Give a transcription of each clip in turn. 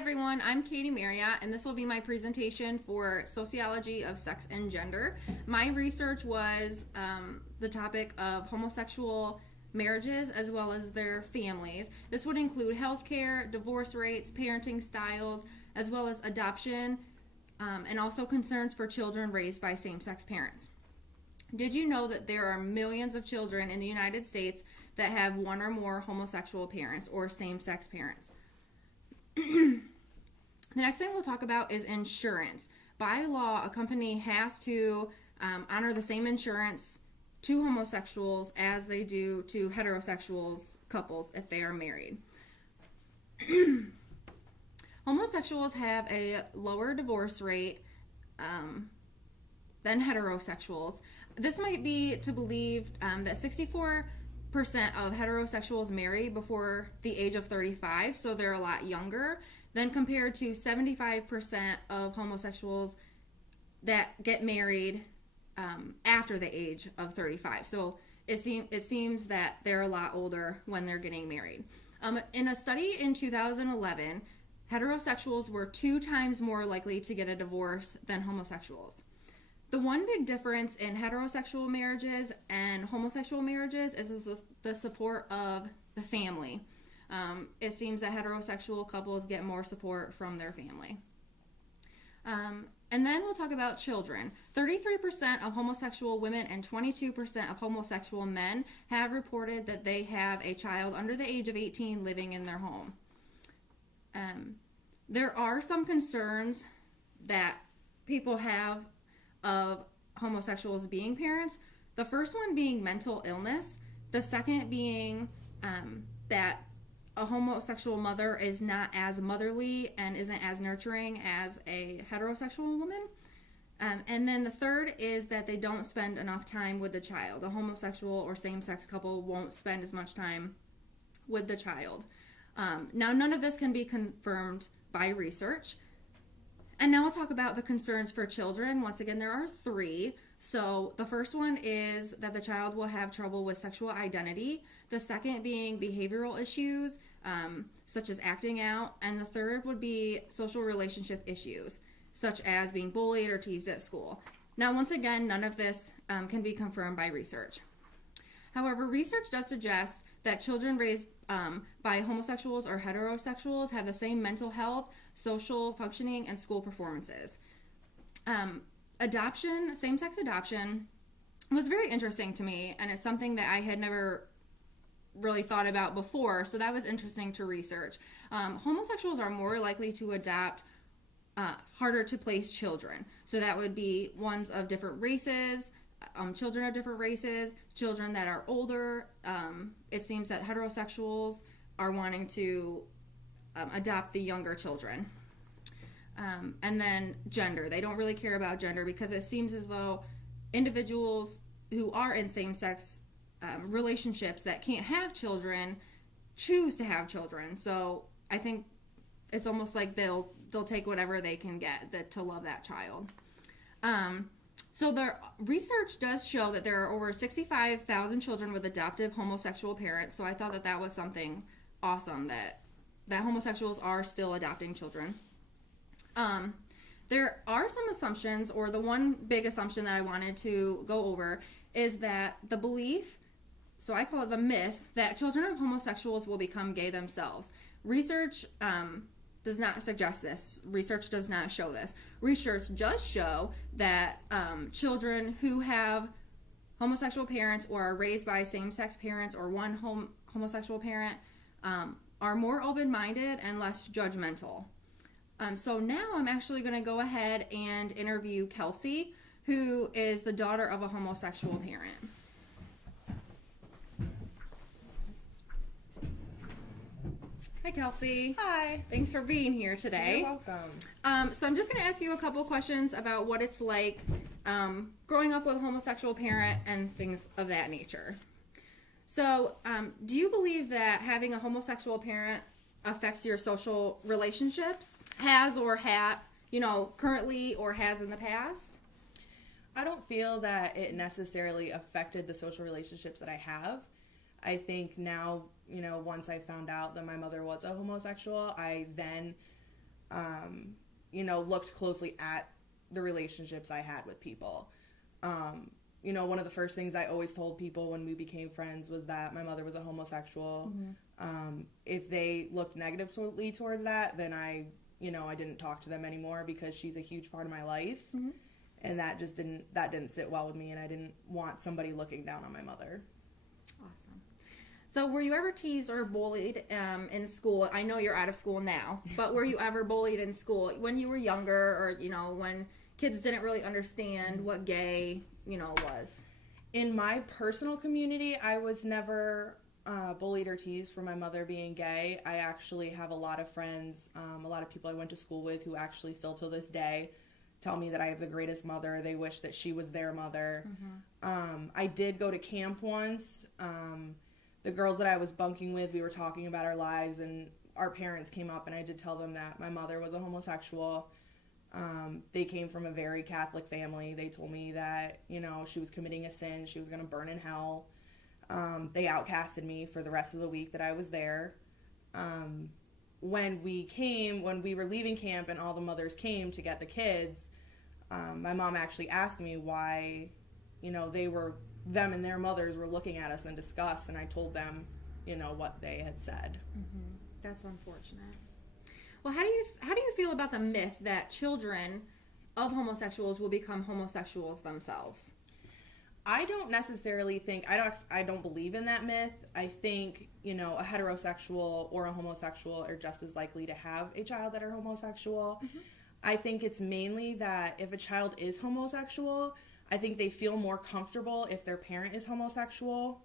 everyone, I'm Katie Marriott, and this will be my presentation for Sociology of Sex and Gender. My research was the topic of homosexual marriages as well as their families. This would include healthcare, divorce rates, parenting styles, as well as adoption, and also concerns for children raised by same-sex parents. Did you know that there are millions of children in the United States that have one or more homosexual parents or same-sex parents? The next thing we'll talk about is insurance. By law, a company has to honor the same insurance to homosexuals as they do to heterosexuals couples if they are married. Homosexuals have a lower divorce rate than heterosexuals. This might be to believe that 64% of heterosexuals marry before the age of 35, so they're a lot younger, than compared to 75% of homosexuals that get married after the age of 35. So it seems that they're a lot older when they're getting married. In a study in 2011, heterosexuals were 2 times more likely to get a divorce than homosexuals. The one big difference in heterosexual marriages and homosexual marriages is the support of the family. It seems that heterosexual couples get more support from their family. And then we'll talk about children. 33% of homosexual women and 22% of homosexual men have reported that they have a child under the age of 18 living in their home. There are some concerns that people have of homosexuals being parents. The first one being mental illness. The second being that a homosexual mother is not as motherly and isn't as nurturing as a heterosexual woman. And then the third is that they don't spend enough time with the child. A homosexual or same-sex couple won't spend as much time with the child. Now, none of this can be confirmed by research. And now I'll talk about the concerns for children. Once again, there are 3. So the first one is that the child will have trouble with sexual identity. The second being behavioral issues, such as acting out. And the third would be social relationship issues, such as being bullied or teased at school. Now, once again, none of this can be confirmed by research. However, research does suggest that children raised by homosexuals or heterosexuals have the same mental health, social functioning, and school performances. Adoption, same-sex adoption, was very interesting to me, and it's something that I had never really thought about before, so that was interesting to research. Homosexuals are more likely to adopt harder to place children. So that would be ones of different races, children of different races, children that are older. It seems that heterosexuals are wanting to adopt the younger children. And then gender. They don't really care about gender because it seems as though individuals who are in same-sex relationships that can't have children choose to have children. So I think it's almost like they'll take whatever they can get to love that child. So the research does show that there are over 65,000 children with adoptive homosexual parents. So I thought that that was something awesome, that homosexuals are still adopting children. There are some assumptions, or the one big assumption that I wanted to go over is that the belief, so I call it the myth, that children of homosexuals will become gay themselves. Research does not suggest this. Research does not show this. Research does show that children who have homosexual parents or are raised by same-sex parents or one homosexual parent are more open-minded and less judgmental. So now I'm actually going to go ahead and interview Kelsey, who is the daughter of a homosexual parent. Hi, Kelsey. Hi. Thanks for being here today. You're welcome. So I'm just going to ask you a couple questions about what it's like growing up with a homosexual parent and things of that nature. So do you believe that having a homosexual parent affects your social relationships? Has or currently or has in the past? I don't feel that it necessarily affected the social relationships that I have. I think now, once I found out that my mother was a homosexual, I then looked closely at the relationships I had with people. One of the first things I always told people when we became friends was that my mother was a homosexual. If they looked negatively towards that, then I didn't talk to them anymore because she's a huge part of my life. And that didn't sit well with me, and I didn't want somebody looking down on my mother. Awesome. So were you ever teased or bullied in school? I know you're out of school now, but were you ever bullied in school when you were younger, or, when kids didn't really understand what gay, was? In my personal community, I was never bullied or teased for my mother being gay. I actually have a lot of friends, a lot of people I went to school with who actually still to this day tell me that I have the greatest mother. They wish that she was their mother. I did go to camp once. The girls that I was bunking with, we were talking about our lives, and our parents came up, and I did tell them that my mother was a homosexual. They came from a very Catholic family. They told me that, she was committing a sin. She was going to burn in hell. They outcasted me for the rest of the week that I was there. When we were leaving camp and all the mothers came to get the kids, my mom actually asked me why, them and their mothers were looking at us in disgust, and I told them, what they had said. That's unfortunate. Well, how do you feel about the myth that children of homosexuals will become homosexuals themselves? I don't necessarily think, I don't believe in that myth. I think, a heterosexual or a homosexual are just as likely to have a child that are homosexual. I think it's mainly that if a child is homosexual, I think they feel more comfortable if their parent is homosexual,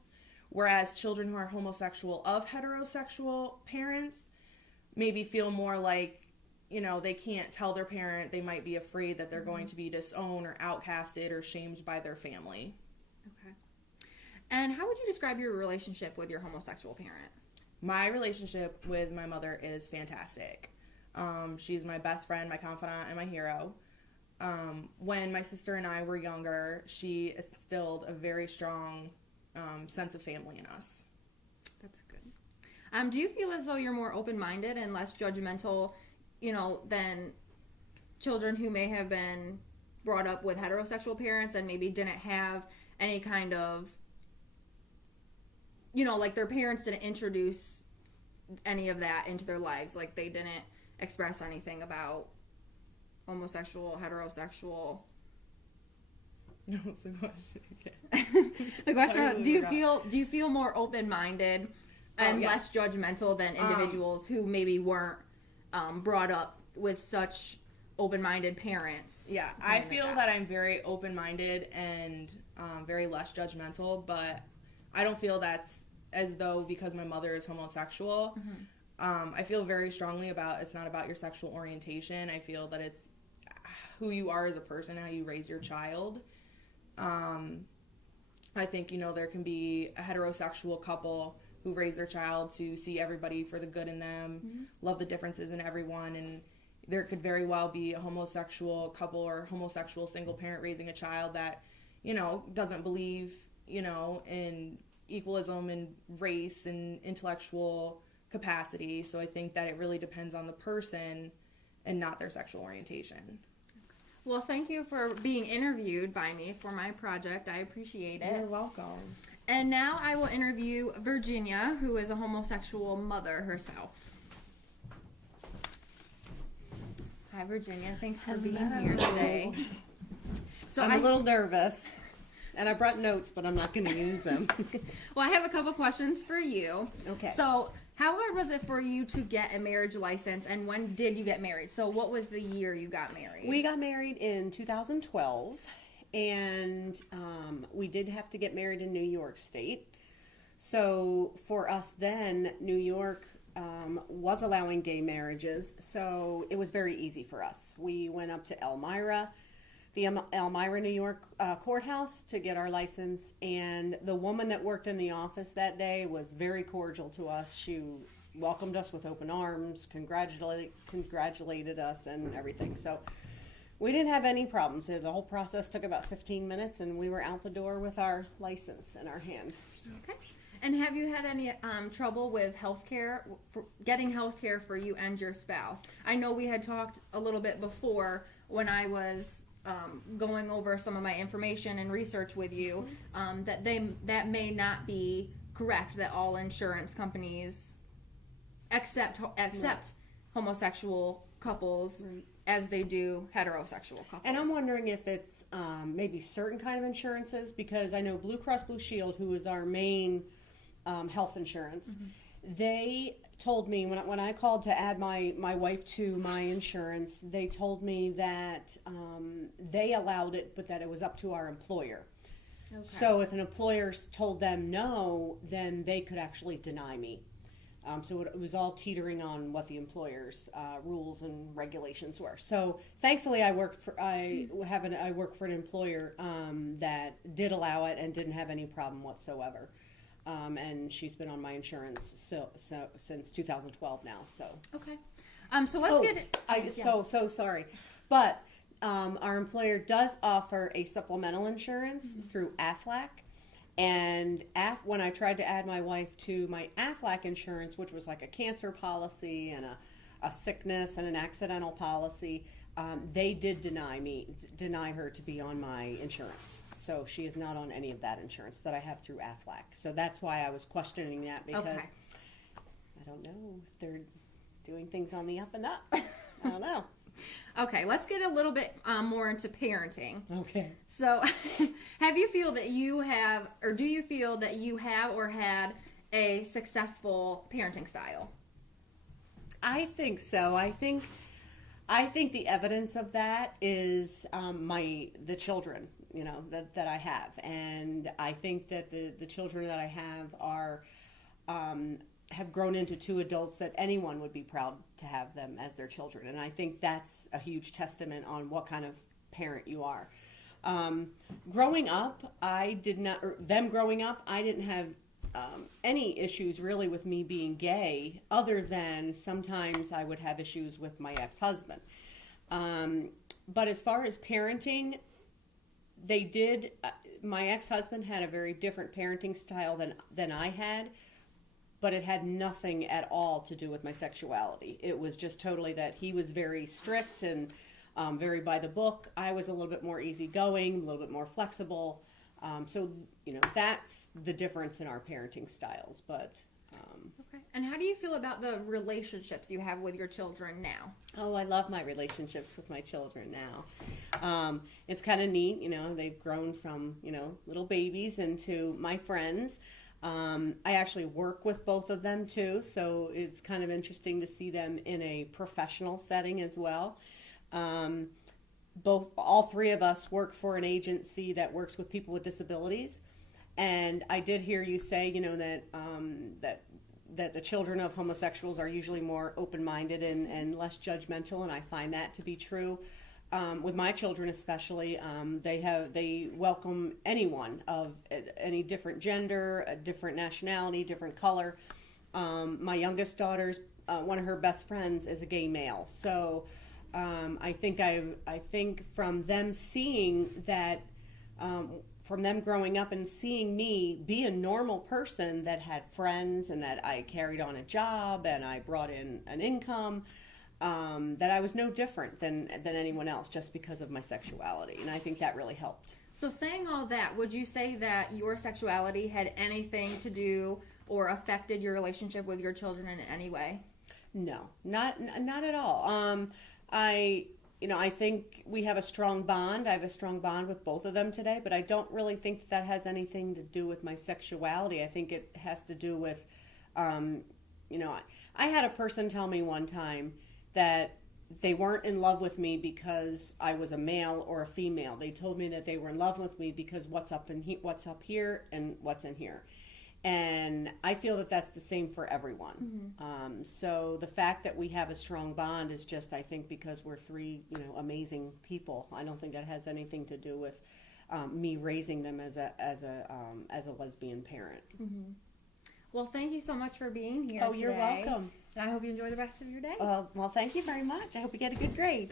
whereas children who are homosexual of heterosexual parents maybe feel more like, they can't tell their parent. They might be afraid that they're going to be disowned or outcasted or shamed by their family. Okay. And how would you describe your relationship with your homosexual parent? My relationship with my mother is fantastic. She's my best friend, my confidant, and my hero. When my sister and I were younger, she instilled a very strong sense of family in us. That's good. Do you feel as though you're more open-minded and less judgmental, than children who may have been brought up with heterosexual parents and maybe didn't have any kind of, like their parents didn't introduce any of that into their lives, like they didn't express anything about homosexual, heterosexual? No, it's the question. The question: Do you feel more open-minded and less judgmental than individuals who maybe weren't brought up with such open-minded parents? Yeah, I feel that I'm very open-minded and very less judgmental, but I don't feel that's as though because my mother is homosexual. I feel very strongly about it's not about your sexual orientation. I feel that it's who you are as a person, how you raise your child. I think, there can be a heterosexual couple who raise their child to see everybody for the good in them, love the differences in everyone, and there could very well be a homosexual couple or homosexual single parent raising a child that, doesn't believe, in equalism and race and intellectual capacity. So I think that it really depends on the person and not their sexual orientation. Well, thank you for being interviewed by me for my project. I appreciate it. You're welcome. And now I will interview Virginia, who is a homosexual mother herself. Hi, Virginia. Thanks for being here today. So I'm a little nervous, and I brought notes, but I'm not going to use them. Well, I have a couple questions for you. Okay. So how hard was it for you to get a marriage license, and when did you get married? So what was the year you got married? We got married in 2012, and we did have to get married in New York State. So for us then, New York was allowing gay marriages, so it was very easy for us. We went up to Elmira, the Elmira, New York courthouse to get our license, and the woman that worked in the office that day was very cordial to us. She welcomed us with open arms, congratulated us and everything. So we didn't have any problems. The whole process took about 15 minutes, and we were out the door with our license in our hand. Okay. And have you had any trouble with healthcare, getting healthcare for you and your spouse? I know we had talked a little bit before when I was going over some of my information and research with you, that may not be correct, that all insurance companies accept homosexual couples as they do heterosexual couples. And I'm wondering if it's maybe certain kind of insurances, because I know Blue Cross Blue Shield, who is our main health insurance, they told me when I called to add my wife to my insurance, they told me that they allowed it, but that it was up to our employer. Okay. So if an employer told them no, then they could actually deny me. So it was all teetering on what the employer's rules and regulations were. So thankfully, I work for an employer that did allow it and didn't have any problem whatsoever. And she's been on my insurance since 2012 now. So okay. So let's get. So sorry, but our employer does offer a supplemental insurance through AFLAC. And when I tried to add my wife to my AFLAC insurance, which was like a cancer policy and a sickness and an accidental policy, they did deny her to be on my insurance. So she is not on any of that insurance that I have through AFLAC. So that's why I was questioning that, because I don't know if they're doing things on the up and up. I don't know. Okay, let's get a little bit more into parenting. Okay. So, do you feel that you have or had a successful parenting style? I think so. I think the evidence of that is the children, that I have, and I think that the children that I have grown into two adults that anyone would be proud to have them as their children. And I think that's a huge testament on what kind of parent you are. Growing up, I didn't have any issues really with me being gay, other than sometimes I would have issues with my ex-husband. But as far as parenting, my ex-husband had a very different parenting style than I had. But it had nothing at all to do with my sexuality. It was just totally that he was very strict and very by the book. I was a little bit more easygoing, a little bit more flexible. So that's the difference in our parenting styles. But okay. And how do you feel about the relationships you have with your children now? Oh, I love my relationships with my children now. It's kind of neat. They've grown from little babies into my friends. I actually work with both of them too, so it's kind of interesting to see them in a professional setting as well. All three of us work for an agency that works with people with disabilities, and I did hear you say, that the children of homosexuals are usually more open-minded and less judgmental, and I find that to be true. With my children especially, they welcome anyone of any different gender, a different nationality, different color. My youngest daughter's one of her best friends is a gay male, so I think from them seeing that, from them growing up and seeing me be a normal person that had friends and that I carried on a job and I brought in an income. That I was no different than anyone else just because of my sexuality, and I think that really helped. So saying all that, would you say that your sexuality had anything to do or affected your relationship with your children in any way? No, not at all. I think we have a strong bond. I have a strong bond with both of them today, but I don't really think that has anything to do with my sexuality. I think it has to do with, I had a person tell me one time that they weren't in love with me because I was a male or a female. They told me that they were in love with me because what's up here and what's in here. And I feel that that's the same for everyone. Mm-hmm. So the fact that we have a strong bond is just, I think, because we're three, amazing people. I don't think that has anything to do with me raising them as a lesbian parent. Mm-hmm. Well, thank you so much for being here today. You're welcome. And I hope you enjoy the rest of your day. Well, thank you very much. I hope you get a good grade.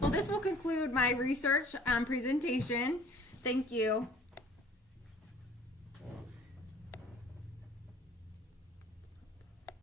Well, this will conclude my research presentation. Thank you.